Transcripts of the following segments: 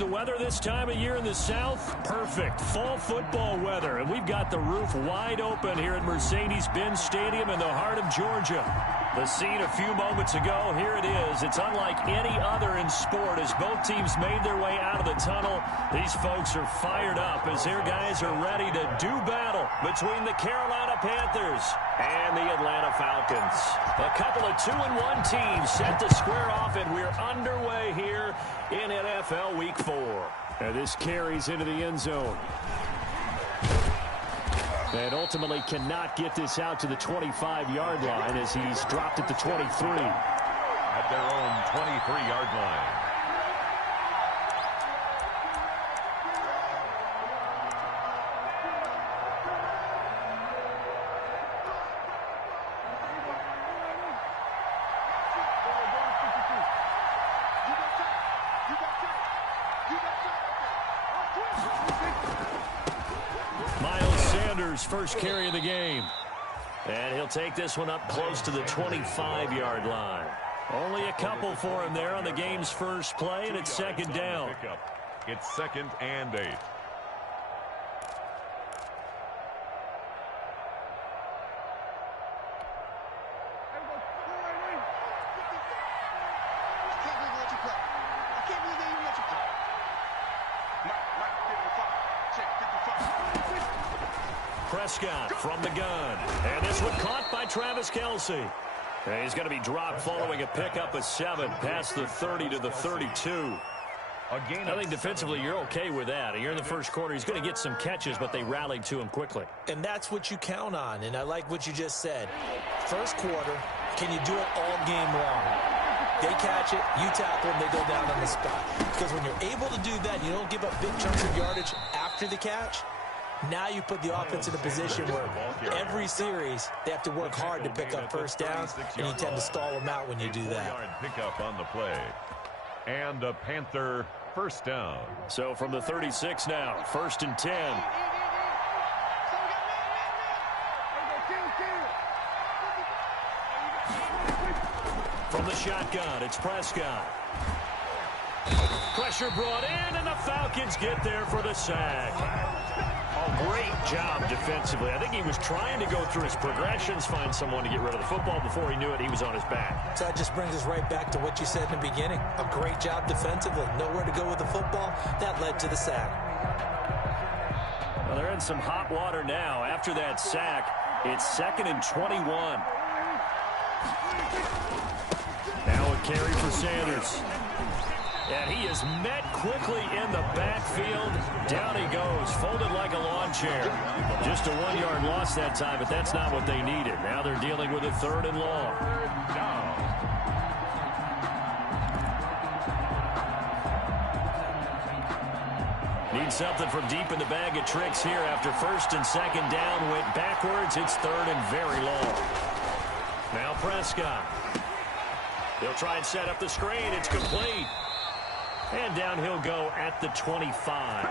The weather this time of year in the South, perfect. Fall football weather, and we've got the roof wide open here at Mercedes-Benz Stadium in the heart of Georgia. The scene a few moments ago, here it is. It's unlike any other in sport as both teams made their way out of the tunnel. These folks are fired up as their guys are ready to do battle between the Carolina Panthers and the Atlanta Falcons. A couple of 2-1 teams set to square off, and we're underway here in NFL Week 4. And this carries into the end zone. And ultimately cannot get this out to the 25-yard line as he's dropped at the 23. At their own 23-yard line. First carry of the game. And he'll take this one up close to the 25-yard line. Only a couple for him there on the game's first play, and it's second down. It's 2nd and 8. Prescott from the gun. And this one caught by Travis Kelce. And he's going to be dropped following a pickup of 7 past the 30 to the 32. I think defensively you're okay with that. Here in the first quarter, he's going to get some catches, but they rallied to him quickly. And that's what you count on, and I like what you just said. First quarter, can you do it all game long? They catch it, you tackle them, they go down on the spot. Because when you're able to do that, you don't give up big chunks of yardage after the catch. Now you put the offense in a position where every series they have to work hard to pick up first downs, and you tend to stall them out when you do that. Pick up on the play. And a Panther first down. So from the 36 now, 1st and 10. From the shotgun, it's Prescott. Pressure brought in, and the Falcons get there for the sack. Great job defensively. I think he was trying to go through his progressions, find someone to get rid of the football. Before he knew it, he was on his back. So that just brings us right back to what you said in the beginning. A great job defensively. Nowhere to go with the football. That led to the sack. Well, they're in some hot water now. After that sack, it's 2nd and 21. Now a carry for Sanders. And he is met quickly in the backfield. Down he goes, folded like a lawn chair. Just a 1-yard loss that time, but that's not what they needed. Now they're dealing with a 3rd and long. Need something from deep in the bag of tricks here. After 1st and 2nd down went backwards, it's 3rd and very long. Now Prescott. They'll try and set up the screen. It's complete. And down he'll go at the 25.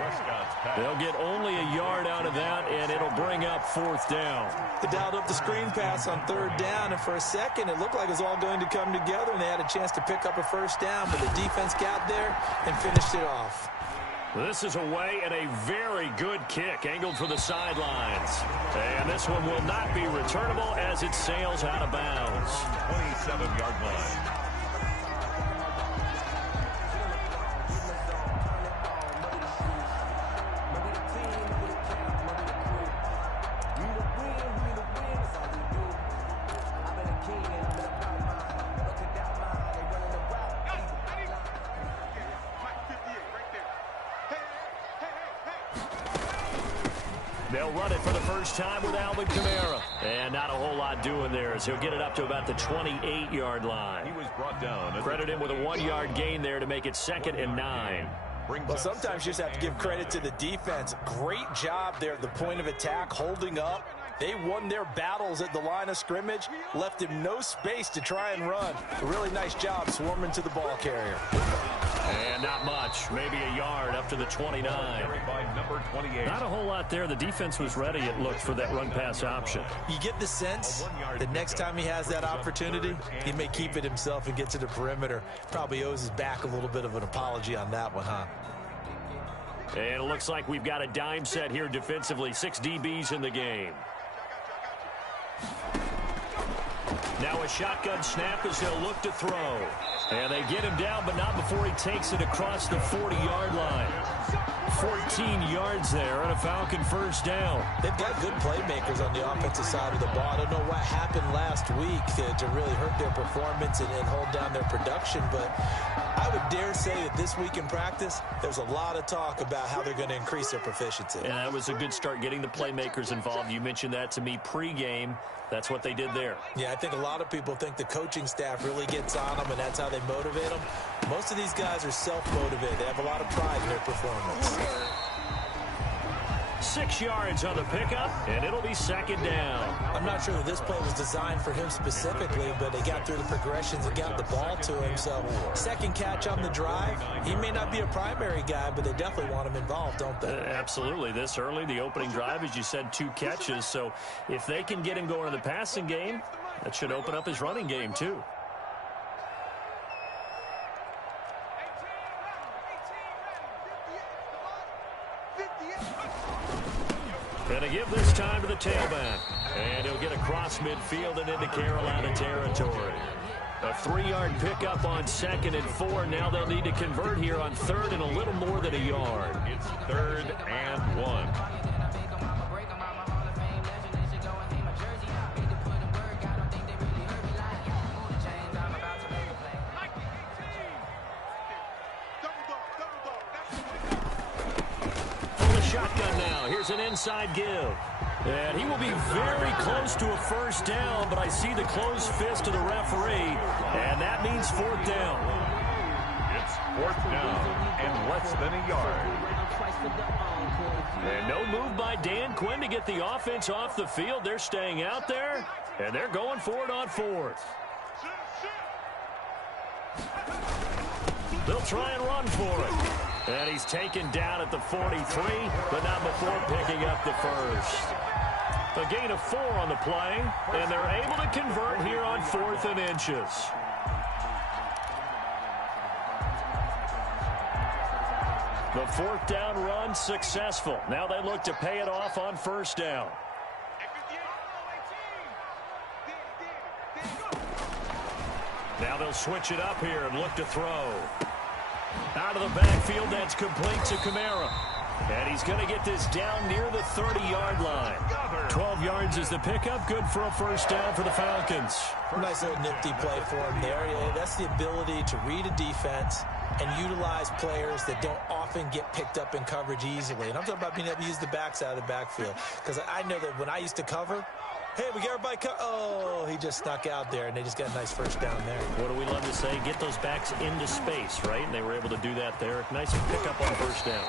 They'll get only a yard out of that, and it'll bring up 4th down. They dialed up the screen pass on 3rd down, and for a second it looked like it was all going to come together, and they had a chance to pick up a first down, but the defense got there and finished it off. This is away, and a very good kick angled for the sidelines. And this one will not be returnable as it sails out of bounds. 27-yard line. They'll run it for the first time with Alvin Kamara. And not a whole lot doing there as he'll get it up to about the 28-yard line. He was brought down. Credit him with a 1-yard gain there to make it 2nd and 9. Well, sometimes you just have to give credit to the defense. Great job there at the point of attack, holding up. They won their battles at the line of scrimmage, left him no space to try and run. A really nice job swarming to the ball carrier. And not much, maybe a yard up to the 29. By number 28. Not a whole lot there. The defense was ready, it looked, for that run-pass option. You get the sense the next time he has that opportunity, he may keep it himself and get to the perimeter. Probably owes his back a little bit of an apology on that one, huh? And it looks like we've got a dime set here defensively. 6 DBs in the game. Now a shotgun snap as they'll look to throw. And they get him down, but not before he takes it across the 40-yard line. 14 yards there and a Falcon first down. They've got good playmakers on the offensive side of the ball. I don't know what happened last week to really hurt their performance and hold down their production, but I would dare say that this week in practice, there's a lot of talk about how they're going to increase their proficiency. And that was a good start getting the playmakers involved. You mentioned that to me pregame. That's what they did there. Yeah, I think a lot of people think the coaching staff really gets on them, and that's how they motivate them. Most of these guys are self-motivated. They have a lot of pride in their performance. 6 yards on the pickup, and it'll be second down. I'm not sure that this play was designed for him specifically, but they got through the progressions and got the ball to him. So, second catch on the drive. He may not be a primary guy, but they definitely want him involved, don't they? Absolutely. This early, the opening drive, as you said, 2 catches. So, if they can get him going in the passing game, that should open up his running game, too. Going to give this time to the tailback. And he'll get across midfield and into Carolina territory. A 3-yard pickup on 2nd and 4. Now they'll need to convert here on 3rd and a little more than a yard. It's 3rd and 1. Shotgun now. Here's an inside give. And he will be very close to a first down, but I see the closed fist of the referee, and that means 4th down. It's 4th down and less than a yard. And no move by Dan Quinn to get the offense off the field. They're staying out there, and they're going for it on 4th. They'll try and run for it. And he's taken down at the 43, but not before picking up the first. A gain of 4 on the play, and they're able to convert here on 4th and inches. The 4th down run successful. Now they look to pay it off on 1st down. Now they'll switch it up here and look to throw. Out of the backfield, that's complete to Kamara. And he's going to get this down near the 30-yard line. 12 yards is the pickup. Good for a first down for the Falcons. Nice little nifty play for him there. That's the ability to read a defense and utilize players that don't often get picked up in coverage easily. And I'm talking about being able to use the backside of the backfield. Because I know that when I used to cover, hey, we got everybody oh, he just snuck out there, and they just got a nice first down there. What do we love to say? Get those backs into space, right? And they were able to do that there. Nice pickup on first down.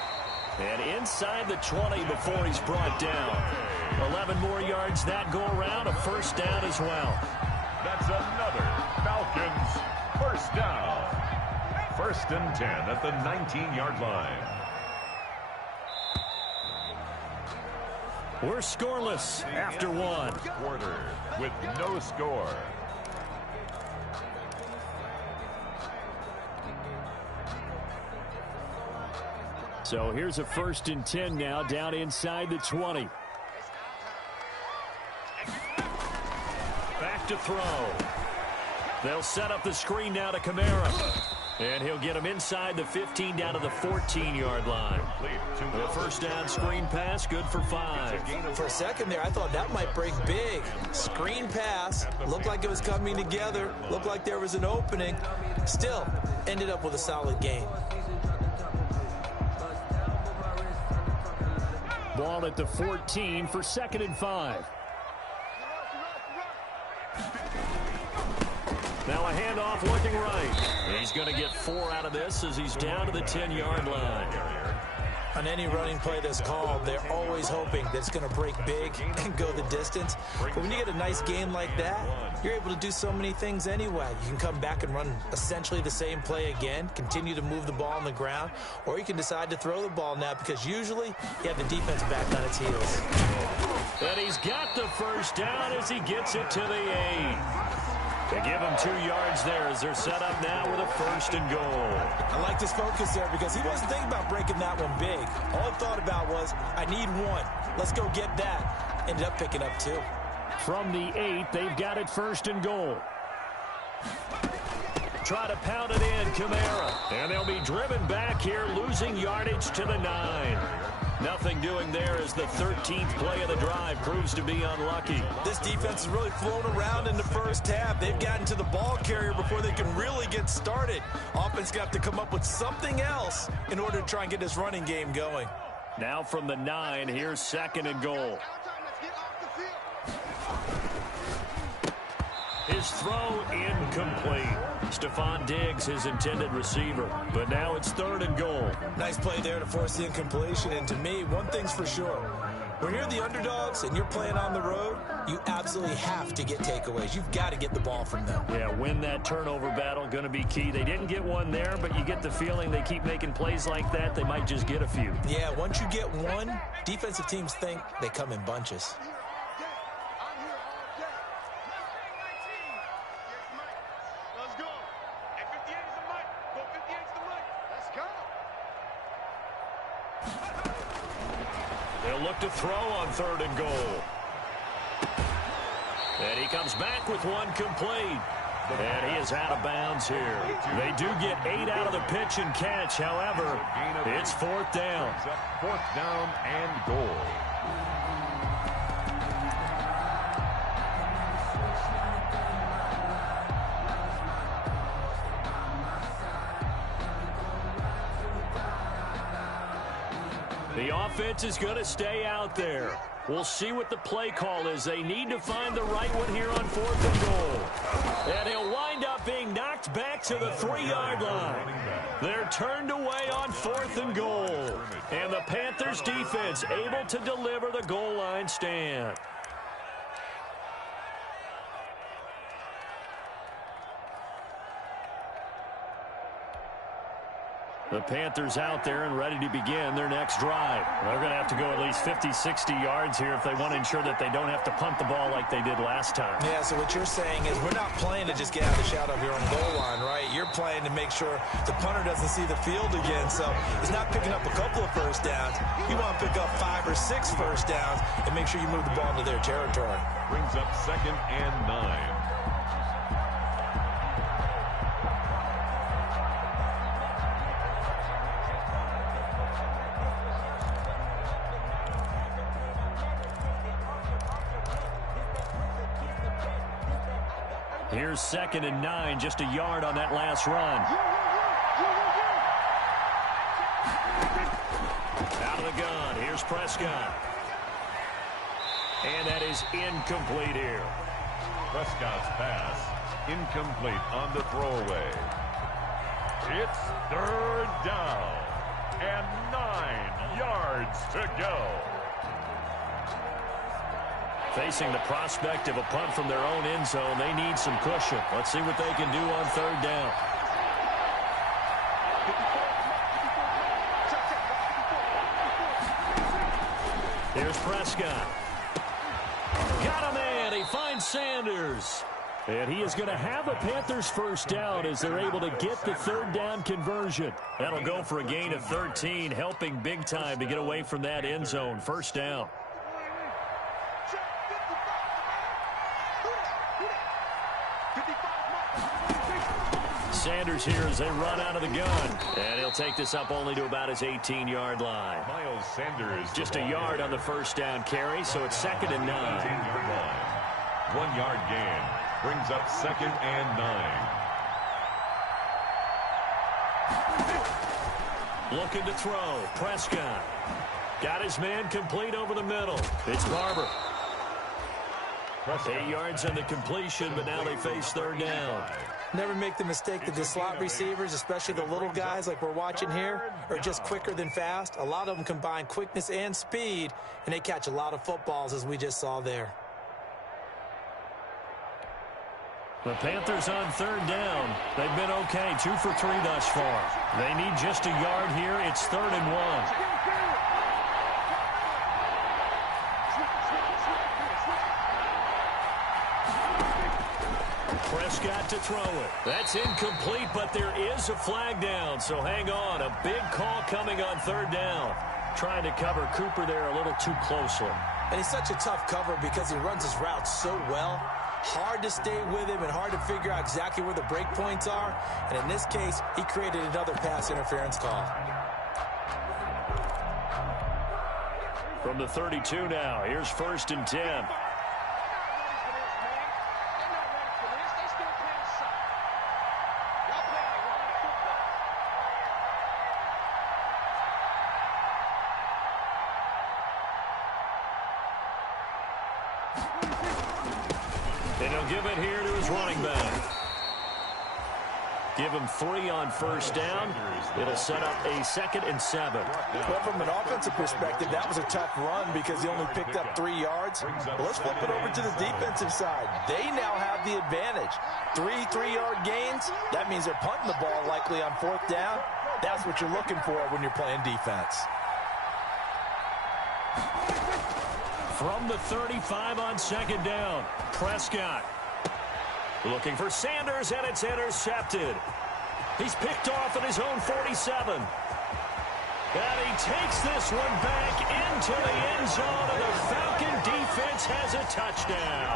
And inside the 20 before he's brought down. 11 more yards that go around, a first down as well. That's another Falcons first down. 1st and 10 at the 19-yard line. We're scoreless after 1. Quarter with no score. So here's a 1st and 10 now down inside the 20. Back to throw. They'll set up the screen now to Kamara. And he'll get him inside the 15 down to the 14-yard line. The first down screen pass, good for 5. For a second there, I thought that might break big. Screen pass, looked like it was coming together, looked like there was an opening. Still, ended up with a solid gain. Ball at the 14 for 2nd and 5. Now a handoff looking right. He's going to get 4 out of this as he's down to the 10-yard line. On any running play that's called, they're always hoping that it's going to break big and go the distance. But when you get a nice game like that, you're able to do so many things anyway. You can come back and run essentially the same play again, continue to move the ball on the ground, or you can decide to throw the ball now because usually you have the defense back on its heels. And he's got the first down as he gets it to the 8. They give him 2 yards there as they're set up now with a 1st and goal. I like this focus there because he wasn't thinking about breaking that one big. All he thought about was, I need 1. Let's go get that. Ended up picking up 2. From the 8, they've got it 1st and goal. Try to pound it in, Kamara. And they'll be driven back here, losing yardage to the 9. Nothing doing there as the 13th play of the drive proves to be unlucky. This defense is really flown around in the first half. They've gotten to the ball carrier before they can really get started. Offense got to come up with something else in order to try and get this running game going. Now from the 9, here's 2nd and goal. His throw incomplete. Stephon Diggs, his intended receiver. But now it's 3rd and goal. Nice play there to force the incompletion. And to me, one thing's for sure. When you're the underdogs and you're playing on the road, you absolutely have to get takeaways. You've got to get the ball from them. Yeah, win that turnover battle, going to be key. They didn't get one there, but you get the feeling they keep making plays like that, they might just get a few. Yeah, once you get one, defensive teams think they come in bunches. They'll look to throw on 3rd and goal. And he comes back with one complete. And he is out of bounds here. They do get 8 out of the pitch and catch. However, it's 4th down. 4th down and goal. The offense is going to stay out there. We'll see what the play call is. They need to find the right one here on 4th and goal. And he'll wind up being knocked back to the 3-yard line. They're turned away on 4th and goal. And the Panthers defense able to deliver the goal line stand. The Panthers out there and ready to begin their next drive. They're going to have to go at least 50, 60 yards here if they want to ensure that they don't have to punt the ball like they did last time. Yeah, so what you're saying is we're not playing to just get out of the shadow of your own goal line, right? You're playing to make sure the punter doesn't see the field again. So it's not picking up a couple of first downs. You want to pick up 5 or 6 first downs and make sure you move the ball into their territory. Brings up 2nd and 9. Here's 2nd and 9, just a yard on that last run. Out of the gun, here's Prescott. And that is incomplete here. Prescott's pass, incomplete on the throwaway. It's 3rd down and 9 yards to go. Facing the prospect of a punt from their own end zone, they need some cushion. Let's see what they can do on 3rd down. Here's Prescott. Got a man. He finds Sanders. And he is going to have a Panthers 1st down as they're able to get the 3rd down conversion. That'll go for a gain of 13, helping big time to get away from that end zone. 1st down. Sanders here as they run out of the gun. And he'll take this up only to about his 18-yard line. Miles Sanders. Just a yard on the 1st down carry, so it's 2nd and 9. 18-yard line. 1-yard gain. Brings up 2nd and 9. Looking to throw. Prescott. Got his man complete over the middle. It's Barber. 8 yards on the completion, but now they face 3rd down. Never make the mistake that the slot receivers, especially the little guys like we're watching here, are just quicker than fast. A lot of them combine quickness and speed, and they catch a lot of footballs, as we just saw there. The Panthers on 3rd down. They've been okay, 2 for 3 thus far. They need just a yard here. It's 3rd and 1. Prescott to throw it. That's incomplete, but there is a flag down, so hang on. A big call coming on third down. Trying to cover Cooper there a little too closely. And he's such a tough cover because he runs his route so well. Hard to stay with him and hard to figure out exactly where the break points are. And in this case, he created another pass interference call. From the 32 now, here's 1st and 10. And he'll give it here to his running back. Give him 3 on 1st down. It'll set up a 2nd and 7. Well, from an offensive perspective, that was a tough run because he only picked up 3 yards. Well, let's flip it over to the defensive side. They now have the advantage. 3 3-yard gains. That means they're punting the ball likely on 4th down. That's what you're looking for when you're playing defense. From the 35 on 2nd down, Prescott looking for Sanders, and it's intercepted. He's picked off at his own 47. And he takes this one back into the end zone, and the Falcon defense has a touchdown.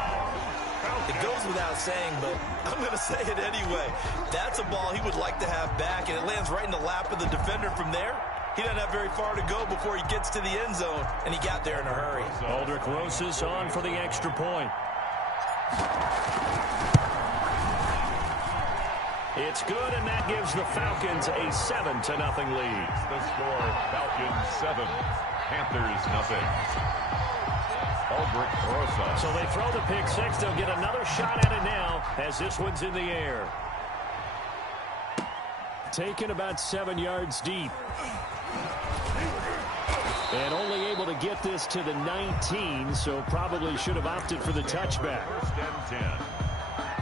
It goes without saying, but I'm going to say it anyway. That's a ball he would like to have back, and it lands right in the lap of the defender from there. He doesn't have very far to go before he gets to the end zone, and he got there in a hurry. Aldrich Rosas on for the extra point. It's good, and that gives the Falcons a 7-0 lead. The score, Falcons 7, Panthers nothing. Aldrich Rosas. So they throw the pick 6. They'll get another shot at it now as this one's in the air. Taken about 7 yards deep. And only able to get this to the 19, so probably should have opted for the touchback. 1st and 10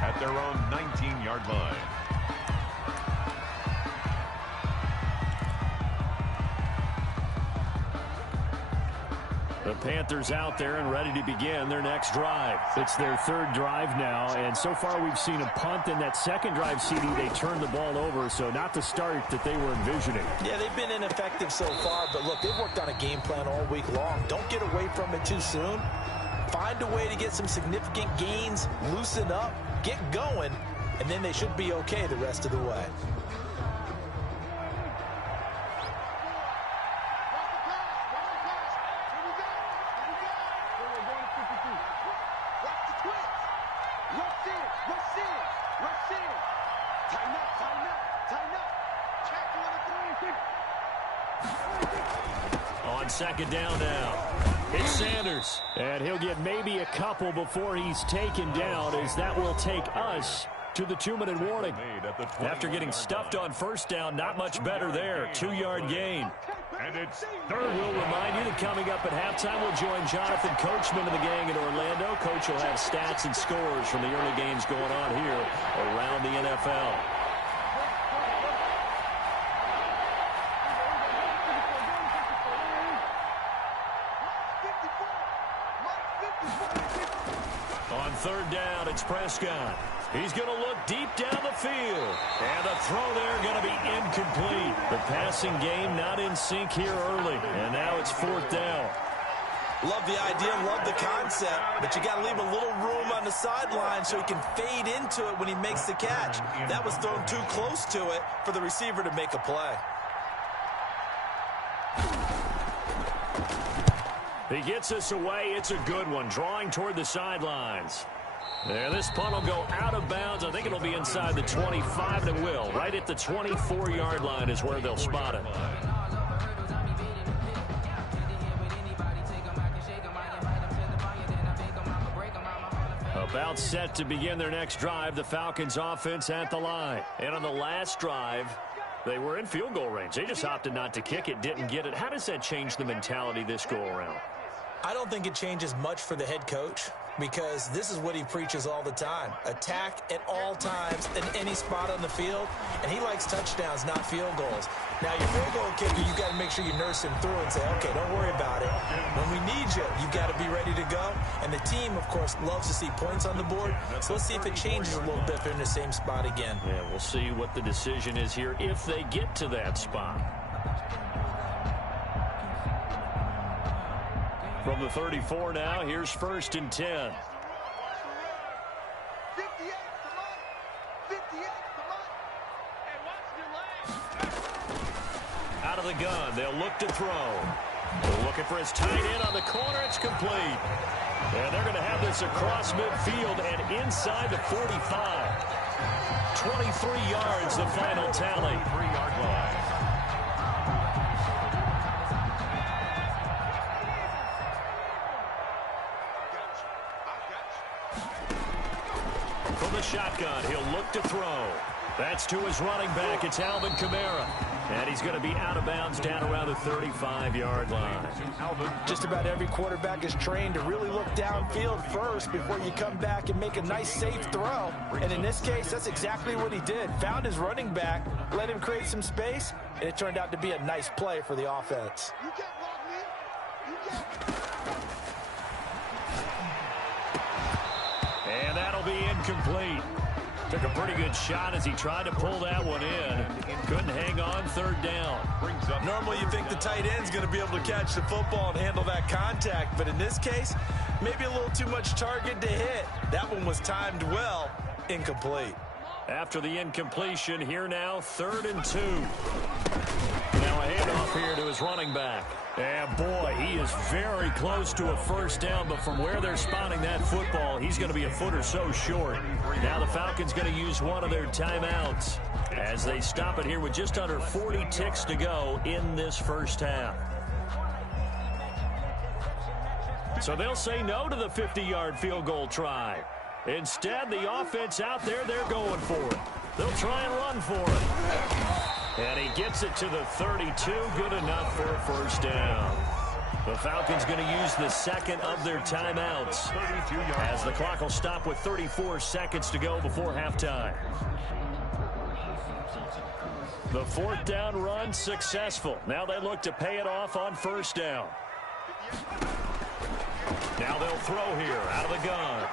at their own 19-yard line. The Panthers out there and ready to begin their next drive. It's their 3rd drive now, and so far we've seen a punt. In that 2nd drive, CD, they turned the ball over, so not the start that they were envisioning. Yeah, they've been ineffective so far, but look, they've worked on a game plan all week long. Don't get away from it too soon. Find a way to get some significant gains, loosen up, get going, and then they should be okay the rest of the way. On 2nd down now, it's Sanders. And he'll get maybe a couple before he's taken down, as that will take us to the 2-minute warning. After getting stuffed on 1st down, not much better there. 2-yard gain. And it's 3rd. We'll remind you that coming up at halftime, we'll join Jonathan Coachman and the gang in Orlando. Coach will have stats and scores from the early games going on here around the NFL. On 3rd down, it's Prescott. He's going to look deep down the field. And the throw there going to be incomplete. The passing game not in sync here early. And now it's 4th down. Love the idea, love the concept, but you got to leave a little room on the sideline so he can fade into it when he makes the catch. That was thrown too close to it for the receiver to make a play. He gets us away. It's a good one, drawing toward the sidelines. And this punt will go out of bounds. I think it'll be inside the 25, and it will. Right at the 24-yard line is where they'll spot it. About set to begin their next drive, the Falcons offense at the line. And on the last drive, they were in field goal range. They just opted not to kick it, didn't get it. How does that change the mentality this go around? I don't think it changes much for the head coach because this is what he preaches all the time. Attack at all times in any spot on the field, and he likes touchdowns, not field goals. Now, your field goal kicker, you've got to make sure you nurse him through and say, okay, don't worry about it. When we need you, you've got to be ready to go. And the team, of course, loves to see points on the board. So let's see if it changes a little bit if they're in the same spot again. Yeah, we'll see what the decision is here if they get to that spot. From the 34 now, here's 1st and 10. Out of the gun, they'll look to throw. They're looking for his tight end on the corner. It's complete. And they're going to have this across midfield and inside the 45. 23 yards, the final tally. 3-yard line. From the shotgun, he'll look to throw. That's to his running back. It's Alvin Kamara. And he's going to be out of bounds down around the 35-yard line. Just about every quarterback is trained to really look downfield first before you come back and make a nice, safe throw. And in this case, that's exactly what he did. Found his running back, let him create some space, and it turned out to be a nice play for the offense. And that'll be incomplete. Took a pretty good shot as he tried to pull that one in. Couldn't hang on, 3rd down. Normally you think the tight end's going to be able to catch the football and handle that contact, but in this case, maybe a little too much target to hit. That one was timed well, incomplete. After the incompletion, here now, 3rd and 2. Now a handoff here to his running back. And boy, he is very close to a 1st down, but from where they're spotting that football, he's going to be a foot or so short. Now the Falcons going to use one of their timeouts as they stop it here with just under 40 ticks to go in this 1st half. So they'll say no to the 50-yard field goal try. Instead, the offense out there, they're going for it. They'll try and run for it. And he gets it to the 32. Good enough for a 1st down. The Falcons going to use the 2nd of their timeouts as the clock will stop with 34 seconds to go before halftime. The 4th down run successful. Now they look to pay it off on 1st down. Now they'll throw here out of the gun.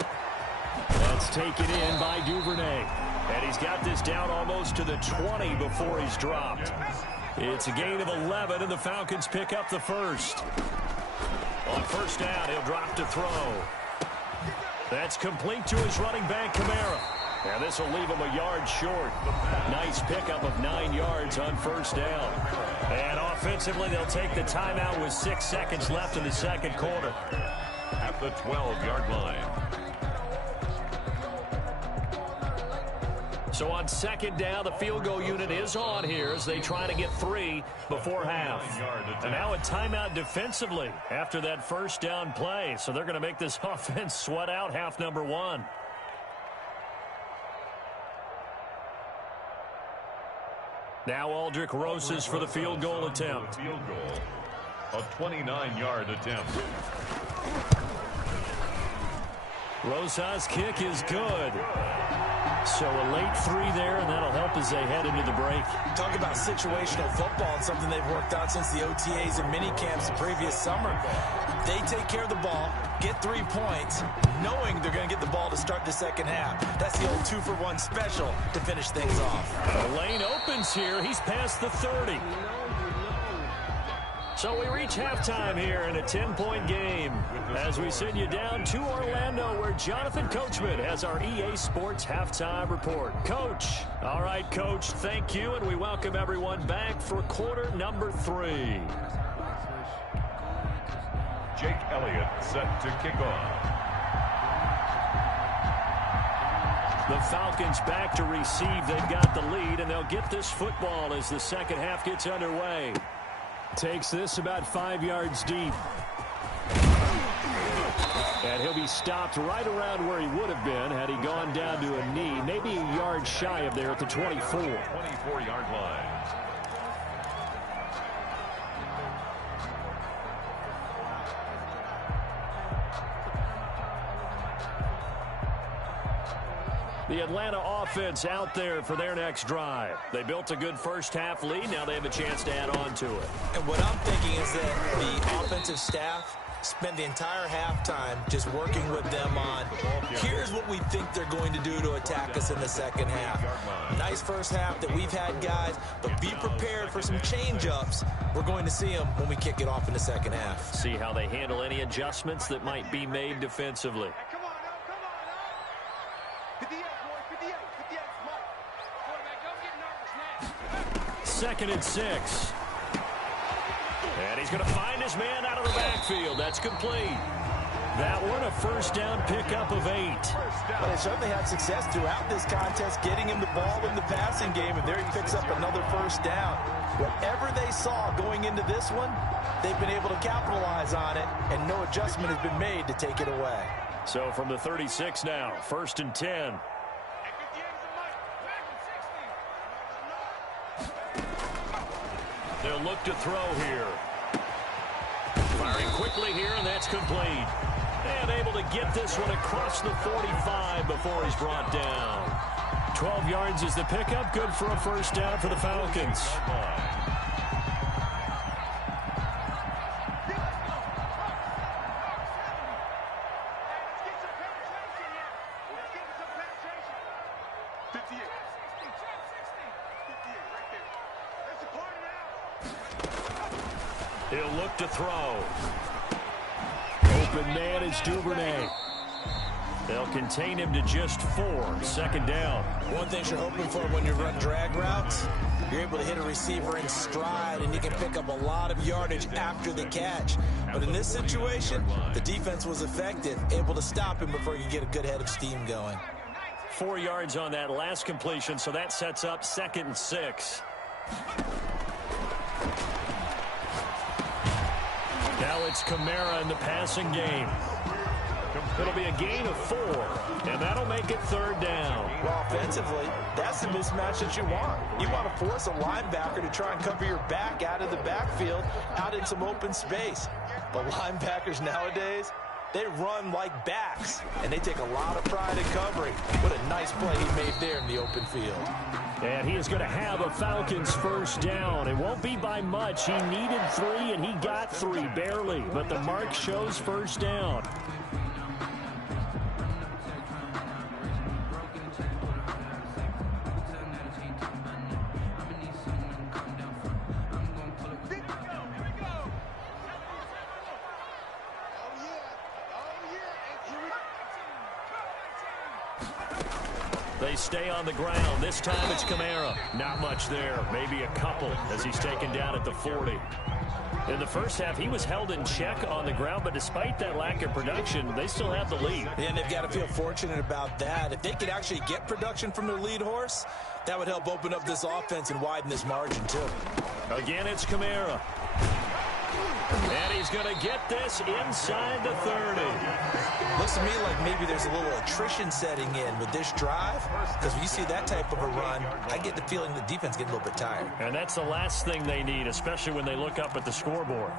That's taken in by Duvernay. And he's got this down almost to the 20 before he's dropped. It's a gain of 11, and the Falcons pick up the 1st. On 1st down, he'll drop to throw. That's complete to his running back, Kamara. And this will leave him a yard short. Nice pickup of 9 yards on 1st down. And offensively, they'll take the timeout with 6 seconds left in the 2nd quarter. At the 12-yard line. So on 2nd down, the field goal unit is on here as they try to get 3 before half. And now a timeout defensively after that 1st down play. So they're going to make this offense sweat out half number 1. Now Aldrick Rosas for the field goal attempt. Field goal, a 29-yard attempt. Rosas' kick is good. So a late 3 there, and that'll help as they head into the break. Talk about situational football. It's something they've worked on since the OTAs and mini camps the previous summer. They take care of the ball, get 3 points, knowing they're going to get the ball to start the 2nd half. That's the old 2-for-1 special to finish things off. The lane opens here. He's past the 30. So we reach halftime here in a 10-point game as we send you down to Orlando where Jonathan Coachman has our EA Sports halftime report. Coach. All right, Coach, thank you, and we welcome everyone back for quarter number 3. Jake Elliott set to kick off. The Falcons back to receive. They've got the lead, and they'll get this football as the 2nd half gets underway. Takes this about 5 yards deep. And he'll be stopped right around where he would have been had he gone down to a knee, maybe a yard shy of there at the 24. 24-yard line. The Atlanta offense out there for their next drive. They built a good first-half lead. Now they have a chance to add on to it. And what I'm thinking is that the offensive staff spend the entire halftime just working with them on, here's what we think they're going to do to attack us in the second half. Nice first half that we've had, guys, but be prepared for some change-ups. We're going to see them when we kick it off in the second half. See how they handle any adjustments that might be made defensively. Second and 6. And he's going to find his man out of the backfield. That's complete. That one, a first down pickup of 8. But they certainly had success throughout this contest, getting him the ball in the passing game, and there he picks up another first down. Whatever they saw going into this one, they've been able to capitalize on it, and no adjustment has been made to take it away. So from the 36 now, first and 10. They'll look to throw here. Firing quickly here, and that's complete. And able to get this one across the 45 before he's brought down. 12 yards is the pickup. Good for a first down for the Falcons. He'll look to throw. Open man is Duvernay. They'll contain him to just 4. Second down. One thing you're hoping for when you run drag routes, you're able to hit a receiver in stride, and you can pick up a lot of yardage after the catch. But in this situation, the defense was effective, able to stop him before you get a good head of steam going. 4 yards on that last completion, so that sets up second and 6. Now it's Kamara in the passing game. It'll be a gain of 4, and that'll make it third down. Well, offensively, that's the mismatch that you want. You want to force a linebacker to try and cover your back out of the backfield, out in some open space. But linebackers nowadays, they run like backs, and they take a lot of pride in covering. What a nice play he made there in the open field. And he is going to have a Falcons first down. It won't be by much. He needed 3, and he got 3, barely. But the mark shows first down. They stay on the ground. This time it's Kamara. Not much there. Maybe a couple as he's taken down at the 40. In the first half, he was held in check on the ground, but despite that lack of production, they still have the lead. Yeah, and they've got to feel fortunate about that. If they could actually get production from their lead horse, that would help open up this offense and widen this margin, too. Again, it's Kamara. And he's going to get this inside the 30. Looks to me like maybe there's a little attrition setting in with this drive, because when you see that type of a run, I get the feeling the defense getting a little bit tired. And that's the last thing they need, especially when they look up at the scoreboard.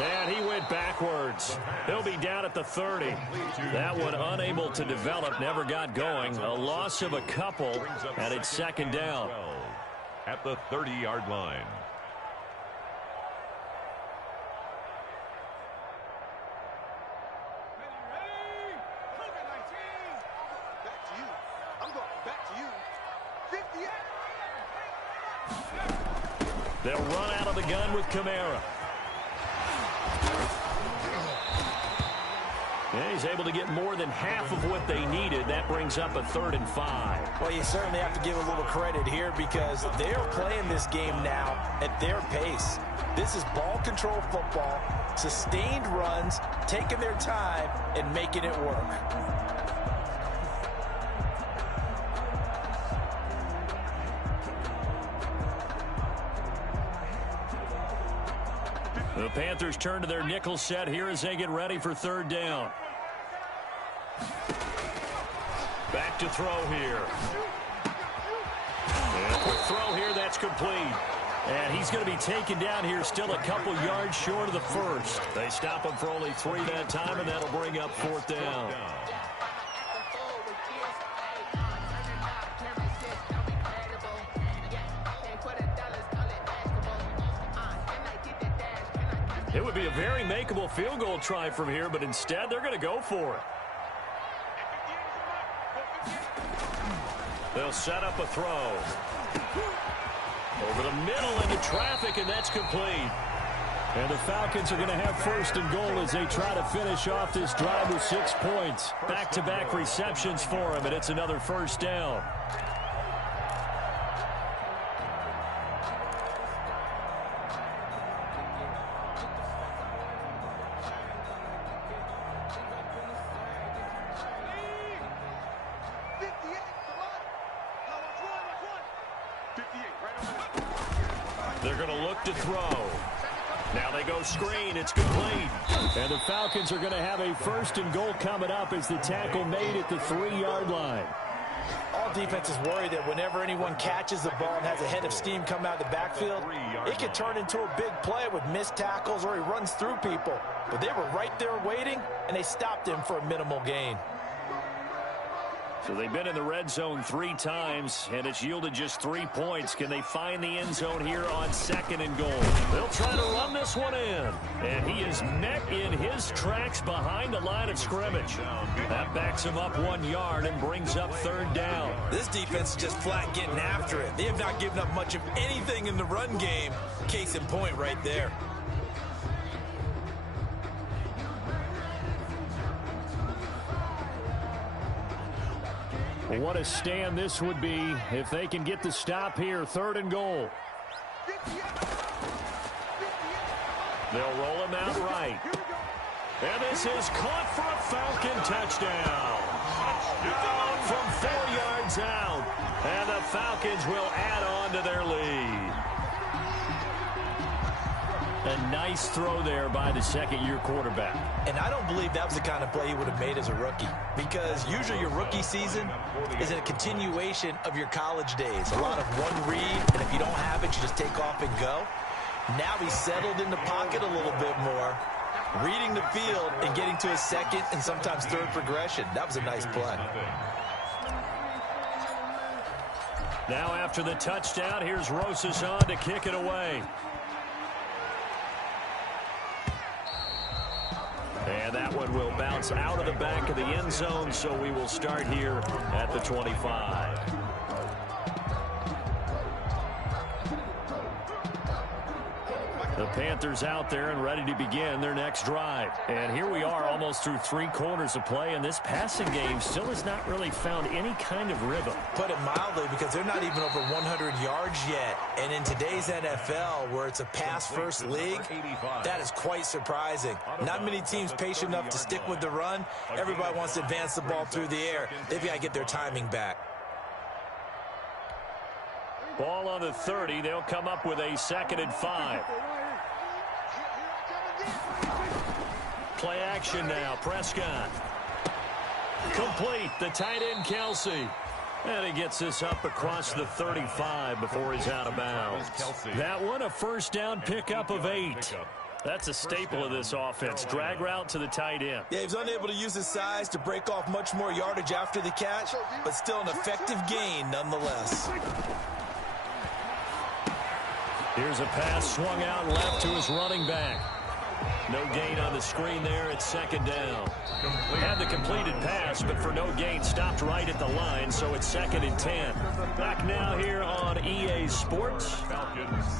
And he went backwards. He'll be down at the 30. That one unable to develop, never got going. A loss of a couple, and it's second down. At the 30-yard line. They'll run out of the gun with Kamara. Yeah, he's able to get more than half of what they needed. That brings up a 3rd and 5. Well, you certainly have to give a little credit here because they're playing this game now at their pace. This is ball control football, sustained runs, taking their time, and making it work. The Panthers turn to their nickel set here as they get ready for 3rd down. Back to throw here. Quick throw here, that's complete. And he's going to be taken down here, still a couple yards short of the first. They stop him for only 3 that time, and that'll bring up 4th down. It would be a very makeable field goal try from here, but instead they're going to go for it. They'll set up a throw. Over the middle into traffic, and that's complete. And the Falcons are going to have 1st and goal as they try to finish off this drive with 6 points. Back-to-back receptions for him, and it's another 1st down. They're going to look to throw. Now they go screen. It's complete. And the Falcons are going to have a 1st and goal coming up as the tackle made at the 3-yard line. All defenses worry that whenever anyone catches the ball and has a head of steam come out of the backfield, it can turn into a big play with missed tackles or he runs through people. But they were right there waiting, and they stopped him for a minimal gain. So they've been in the red zone 3 times, and it's yielded just 3 points. Can they find the end zone here on 2nd and goal? They'll try to run this one in. And he is met in his tracks behind the line of scrimmage. That backs him up 1 yard and brings up 3rd down. This defense is just flat getting after it. They have not given up much of anything in the run game. Case in point right there. What a stand this would be if they can get the stop here. 3rd and goal. They'll roll him out right. And this is caught for a Falcon touchdown. From 4 yards out. And the Falcons will add on to their lead. A nice throw there by the 2nd-year quarterback. And I don't believe that was the kind of play he would have made as a rookie, because usually your rookie season is a continuation of your college days. A lot of one read, and if you don't have it, you just take off and go. Now he's settled in the pocket a little bit more, reading the field and getting to his 2nd and sometimes 3rd progression. That was a nice play. Now after the touchdown, here's Rosas on to kick it away. And that one will bounce out of the back of the end zone, so we will start here at the 25. The Panthers out there and ready to begin their next drive. And here we are almost through 3 quarters of play, and this passing game still has not really found any kind of rhythm. Put it mildly, because they're not even over 100 yards yet. And in today's NFL, where it's a pass-first league, that is quite surprising. Not many teams patient enough to stick with the run. Everybody wants to advance the ball through the air. They've got to get their timing back. Ball on the 30. They'll come up with a 2nd and 5. Play action now. Prescott. Complete. The tight end, Kelsey. And he gets this up across the 35 before he's out of bounds. That one, a 1st down pickup of 8. That's a staple of this offense. Drag route to the tight end. Yeah, he was unable to use his size to break off much more yardage after the catch, but still an effective gain nonetheless. Here's a pass swung out left to his running back. No gain on the screen there. It's 2nd down. Had the completed pass, but for no gain, stopped right at the line, so it's 2nd and 10. Back now here on EA Sports.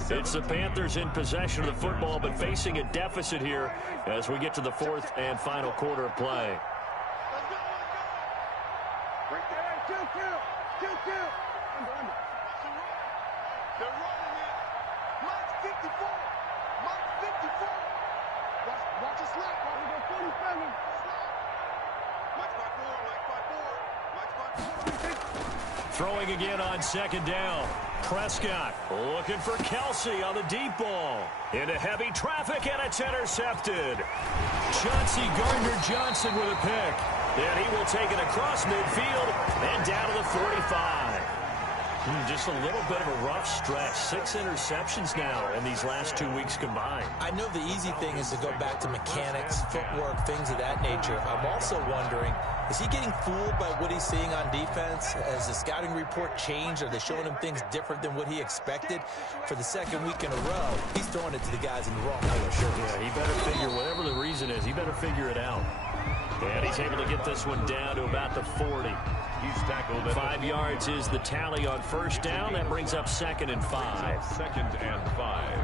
It's the Panthers in possession of the football, but facing a deficit here as we get to the 4th and final quarter of play. Throwing again on 2nd down. Prescott looking for Kelsey on the deep ball. Into heavy traffic, and it's intercepted. Chauncey Gardner-Johnson with a pick. And he will take it across midfield and down to the 45. Just a little bit of a rough stretch. 6 interceptions now in these last 2 weeks combined. I know the easy thing is to go back to mechanics, footwork, things of that nature. I'm also wondering, is he getting fooled by what he's seeing on defense? Has the scouting report changed? Are they showing him things different than what he expected? For the second week in a row, he's throwing it to the guys in the wrong color shirts. Yeah, he better figure, whatever the reason is, he better figure it out. And he's able to get this one down to about the 40. He's tackled. 5 yards is the tally on first down. That brings up 2nd and 5. 2nd and 5.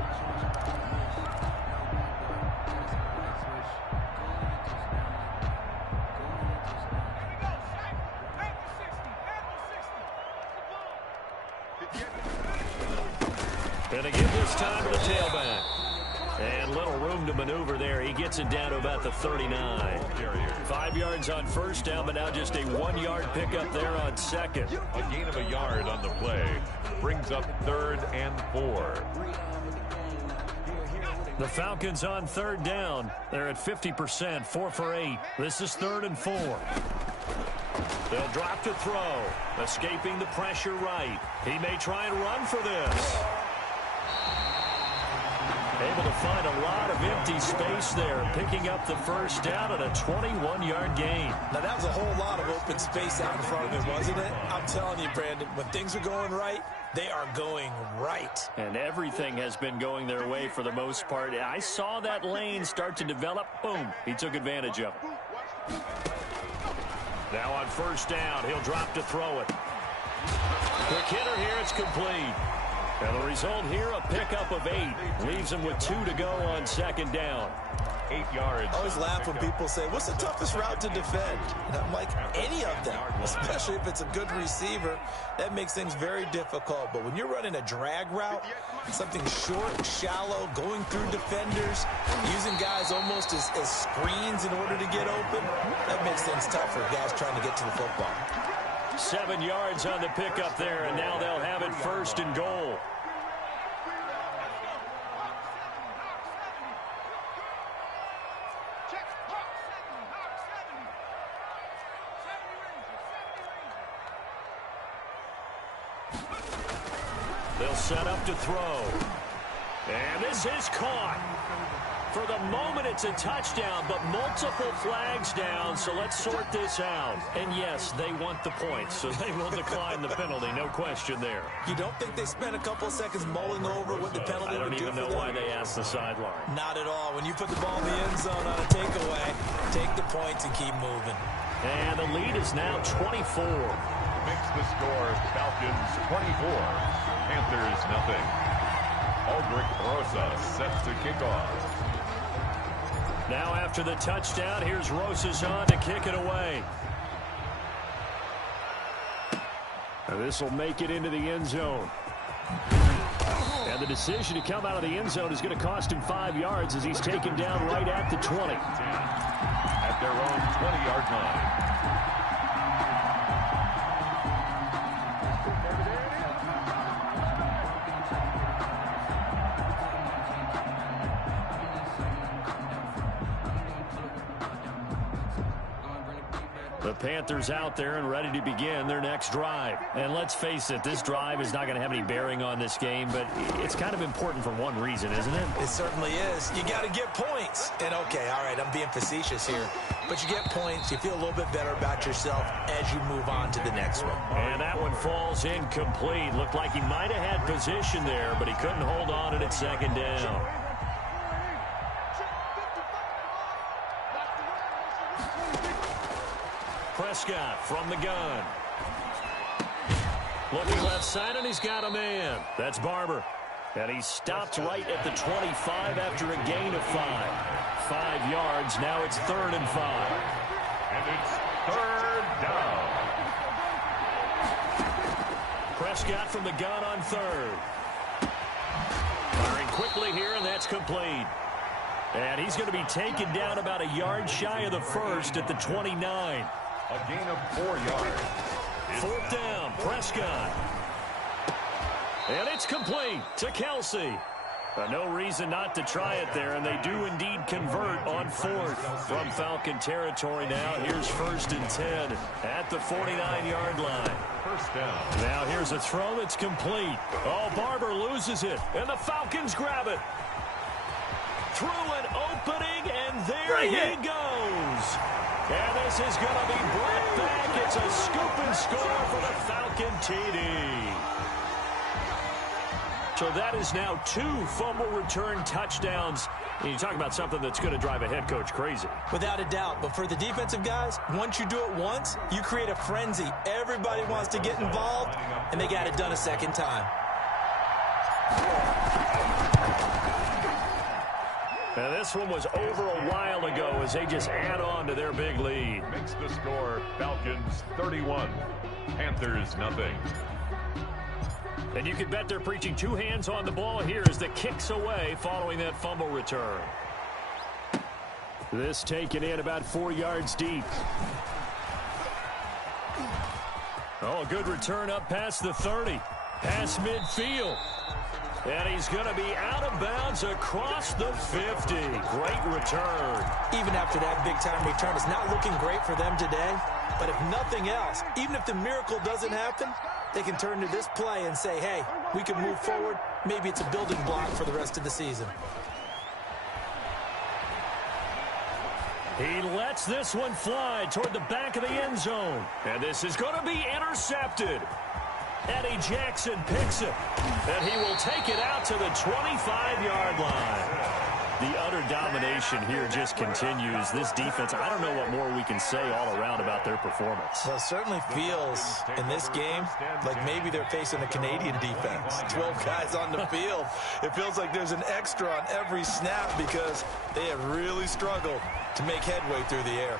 Gonna give this time to the tailback. And little room to maneuver there. He gets it down to about the 39. 5 yards on first down, but now just a 1-yard pickup there on second. A gain of a yard on the play brings up 3rd and 4. The Falcons on 3rd down. They're at 50%, 4 for 8. This is 3rd and 4. They'll drop to throw. Escaping the pressure right. He may try and run for this. Able to find a lot of empty space there, picking up the first down at a 21-yard gain. Now, that was a whole lot of open space out in front of him, wasn't it? I'm telling you, Brandon, when things are going right, they are going right. And everything has been going their way for the most part. I saw that lane start to develop. Boom. He took advantage of it. Now on first down, he'll drop to throw it. Quick hitter here, it's complete. And the result here, a pickup of 8. Leaves him with 2 to go on second down. 8 yards. I always laugh when people say, what's the toughest route to defend? And I'm like, any of them, especially if it's a good receiver. That makes things very difficult. But when you're running a drag route, something short, shallow, going through defenders, using guys almost as screens in order to get open, that makes things tough for guys trying to get to the football. 7 yards on the pickup there, and now they'll have it 1st and goal. They'll set up to throw. And this is caught. For the moment, it's a touchdown, but multiple flags down, so let's sort this out. And yes, they want the points, so they will decline the penalty, no question there. You don't think they spent a couple seconds mulling over what the penalty would do for them? I don't even know why they asked the sideline. Not at all. When you put the ball in the end zone on a takeaway, take the points and keep moving. And the lead is now 24. Makes the score Falcons 24, Panthers nothing. Aldrich Rosa set to kick off. Now after the touchdown, here's Rosas on to kick it away. And this will make it into the end zone. And the decision to come out of the end zone is going to cost him 5 yards as he's taken down right at the 20. At their own 20-yard line. The Panthers out there and ready to begin their next drive. And let's face it, this drive is not going to have any bearing on this game, but it's kind of important for one reason, isn't it? It certainly is. You got to get points. And okay, all right, I'm being facetious here. But you get points, you feel a little bit better about yourself as you move on to the next one. And that one falls incomplete. Looked like he might have had position there, but he couldn't hold on at second down. Prescott from the gun. Looking left side, and he's got a man. That's Barber. And he stopped right at the 25 after a gain of 5. 5 yards. Now it's 3rd and 5. And it's 3rd down. Prescott from the gun on 3rd. Firing quickly here, and that's complete. And he's going to be taken down about a yard shy of the 1st at the 29. A gain of 4 yards. 4th down, Prescott. And it's complete to Kelsey. No reason not to try it there, and they do indeed convert on fourth from Falcon territory now. Here's 1st and 10 at the 49-yard line. First down. Now here's a throw that's complete. Oh, Barber loses it, and the Falcons grab it. Through an opening, and there he goes. And this is going to be brought back. It's a scoop and score for the Falcon TD. So that is now 2 fumble return touchdowns. And you talk about something that's going to drive a head coach crazy. Without a doubt. But for the defensive guys, once you do it once, you create a frenzy. Everybody wants to get involved, and they got it done a second time. Now this one was over a while ago as they just add on to their big lead. Makes the score Falcons 31, Panthers nothing. And you can bet they're preaching 2 hands on the ball here as the kick's away following that fumble return. This taken in about 4 yards deep. Oh, a good return up past the 30. Past midfield. And he's going to be out of bounds across the 50. Great return. Even after that big-time return, it's not looking great for them today. But if nothing else, even if the miracle doesn't happen, they can turn to this play and say, hey, we can move forward. Maybe it's a building block for the rest of the season. He lets this one fly toward the back of the end zone. And this is going to be intercepted. Eddie Jackson picks it. And he will take it out to the 25-yard line. The utter domination here just continues. This defense, I don't know what more we can say all around about their performance. Well, it certainly feels in this game like maybe they're facing a Canadian defense. 12 guys on the field. It feels like there's an extra on every snap because they have really struggled to make headway through the air.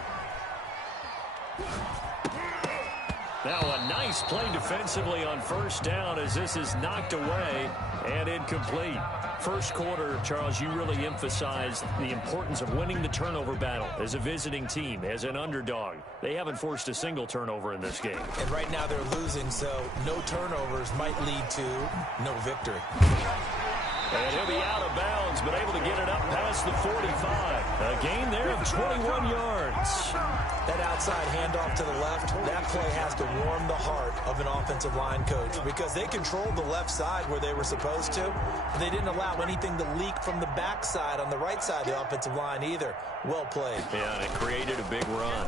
Now a nice play defensively on 1st down as this is knocked away and incomplete. First quarter, Charles, you really emphasized the importance of winning the turnover battle as a visiting team, as an underdog. They haven't forced a single turnover in this game. And right now they're losing, so no turnovers might lead to no victory. And he'll be out of bounds, but able to get it up past the 45. A gain there of 21 yards. That outside handoff to the left, that play has to warm the heart of an offensive line coach because they controlled the left side where they were supposed to. But they didn't allow anything to leak from the backside on the right side of the offensive line either. Well played. Yeah, and it created a big run.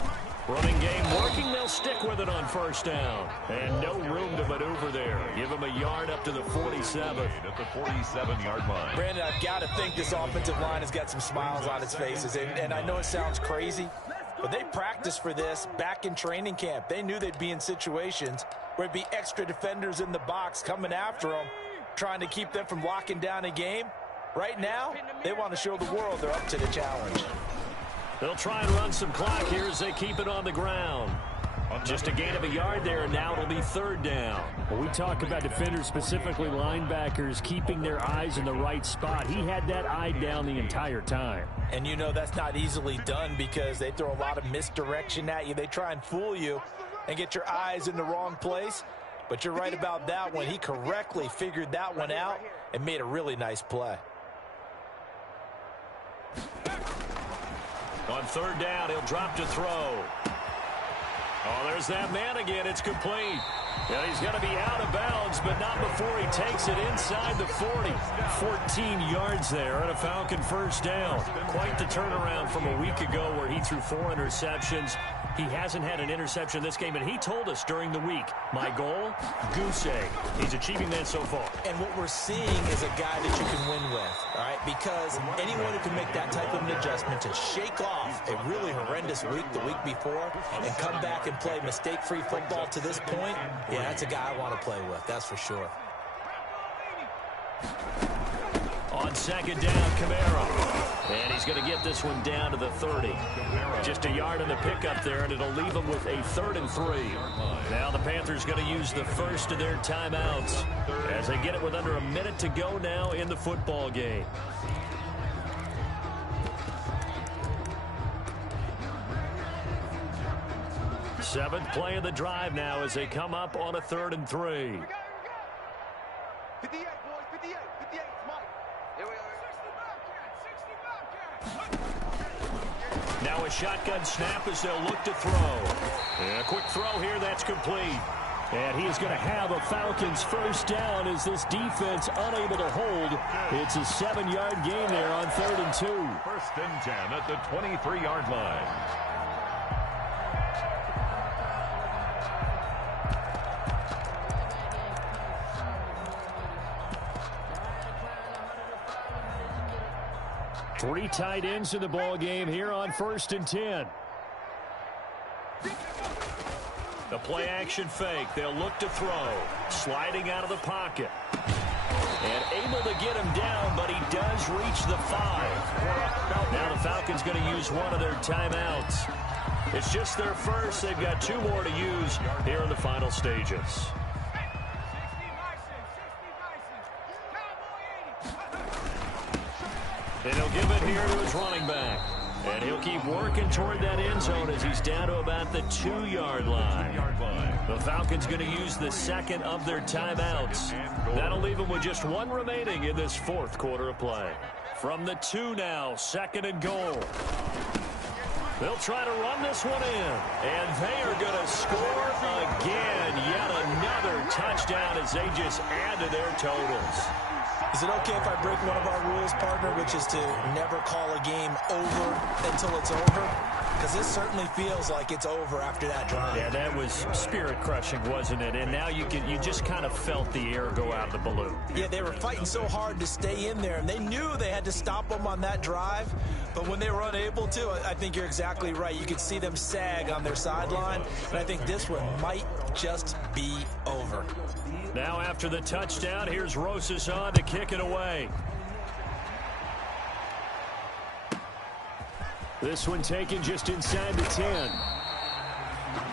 Running game working, they'll stick with it on 1st down. And no room to maneuver there. Give them a yard up to the 47. At the 47-yard line. Brandon, I've got to think this offensive line has got some smiles on its faces. And I know it sounds crazy, but they practiced for this back in training camp. They knew they'd be in situations where it'd be extra defenders in the box coming after them, trying to keep them from locking down a game. Right now, they want to show the world they're up to the challenge. They'll try and run some clock here as they keep it on the ground. Just a gain of a yard there, and now it'll be 3rd down. Well, we talk about defenders, specifically linebackers, keeping their eyes in the right spot. He had that eye down the entire time. And you know that's not easily done because they throw a lot of misdirection at you. They try and fool you and get your eyes in the wrong place. But you're right about that one. He correctly figured that one out and made a really nice play. On 3rd down, he'll drop to throw. Oh, there's that man again. It's complete. And he's going to be out of bounds, but not before he takes it inside the 40. 14 yards there and a Falcon 1st down. Quite the turnaround from a week ago where he threw 4 interceptions. He hasn't had an interception this game, and he told us during the week, my goal, goose egg. He's achieving that so far. And what we're seeing is a guy that you can win with, all right? Because anyone who can make that type of an adjustment to shake off a really horrendous week the week before and come back and play mistake-free football to this point, yeah, that's a guy I want to play with, that's for sure. On 2nd down, Camaro. And he's going to get this one down to the 30. Just a yard on the pickup there, and it'll leave them with a 3rd and 3. Now the Panthers going to use the first of their timeouts as they get it with under a minute to go now in the football game. Seventh play of the drive now as they come up on a 3rd and 3. 58, boys, 58, 58, Mike. Now a shotgun snap as they'll look to throw. And a quick throw here, that's complete. And he is going to have a Falcons first down as this defense unable to hold. It's a 7-yard gain there on 3rd and 2. 1st and 10 at the 23-yard line. Three tight ends in the ball game here on 1st and 10. The play action fake. They'll look to throw. Sliding out of the pocket. And able to get him down, but he does reach the 5. Now the Falcons going to use one of their timeouts. It's just their first. They've got 2 more to use here in the final stages. And he'll give it here to his running back. And he'll keep working toward that end zone as he's down to about the 2-yard line. The Falcons going to use the 2nd of their timeouts. That'll leave them with just 1 remaining in this 4th quarter of play. From the 2 now, 2nd and goal. They'll try to run this one in. And they are going to score again. Yet another touchdown as they just add to their totals. Is it okay if I break one of our rules, partner, which is to never call a game over until it's over? Because this certainly feels like it's over after that drive. Yeah, that was spirit-crushing, wasn't it? And now you just kind of felt the air go out of the balloon. Yeah, they were fighting so hard to stay in there, and they knew they had to stop them on that drive. But when they were unable to, I think you're exactly right. You could see them sag on their sideline, and I think this one might just be over. Now after the touchdown, here's Rosas on to kick it away. This one taken just inside the 10.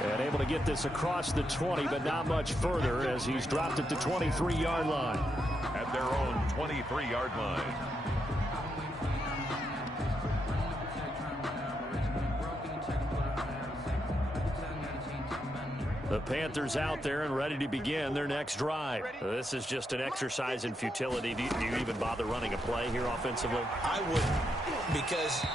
And able to get this across the 20, but not much further as he's dropped it to 23-yard line. At their own 23-yard line. The Panthers out there and ready to begin their next drive. This is just an exercise in futility. Do you even bother running a play here offensively? I wouldn't, because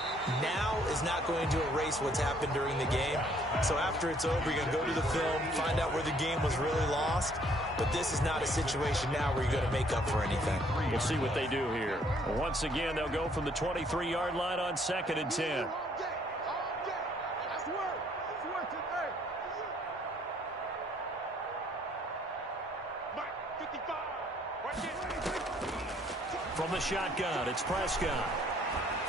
now is not going to erase what's happened during the game. So after it's over, you're going to go to the film, find out where the game was really lost. But this is not a situation now where you're going to make up for anything. We'll see what they do here. Once again, they'll go from the 23-yard line on 2nd and 10. From the shotgun, it's Prescott.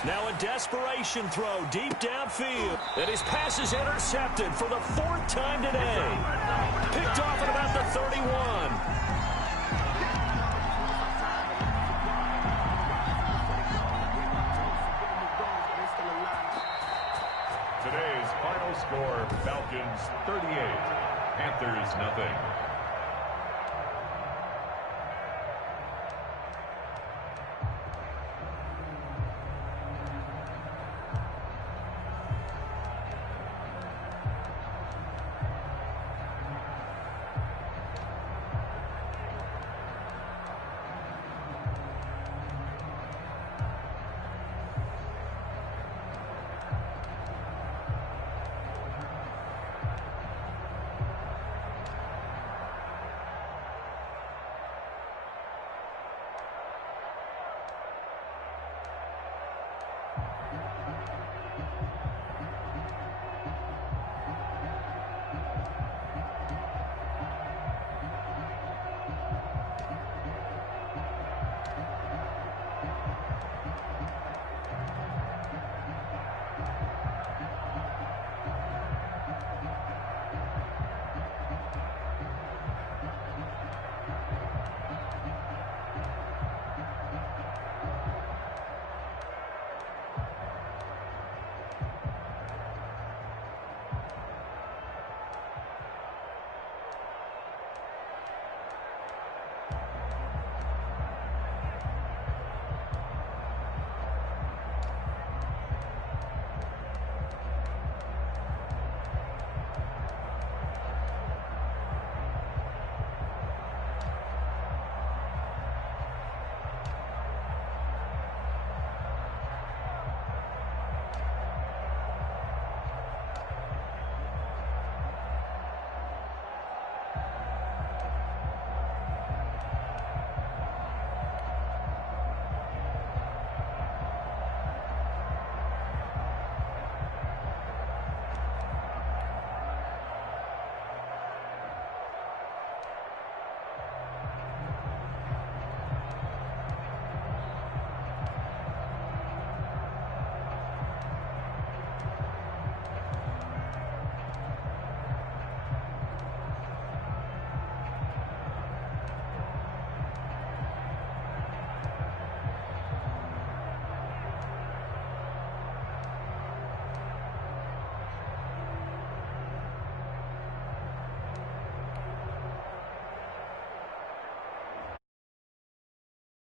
Now a desperation throw deep downfield. And his pass is intercepted for the 4th time today. Picked off at about the 31. Today's final score, Falcons 38, Panthers nothing.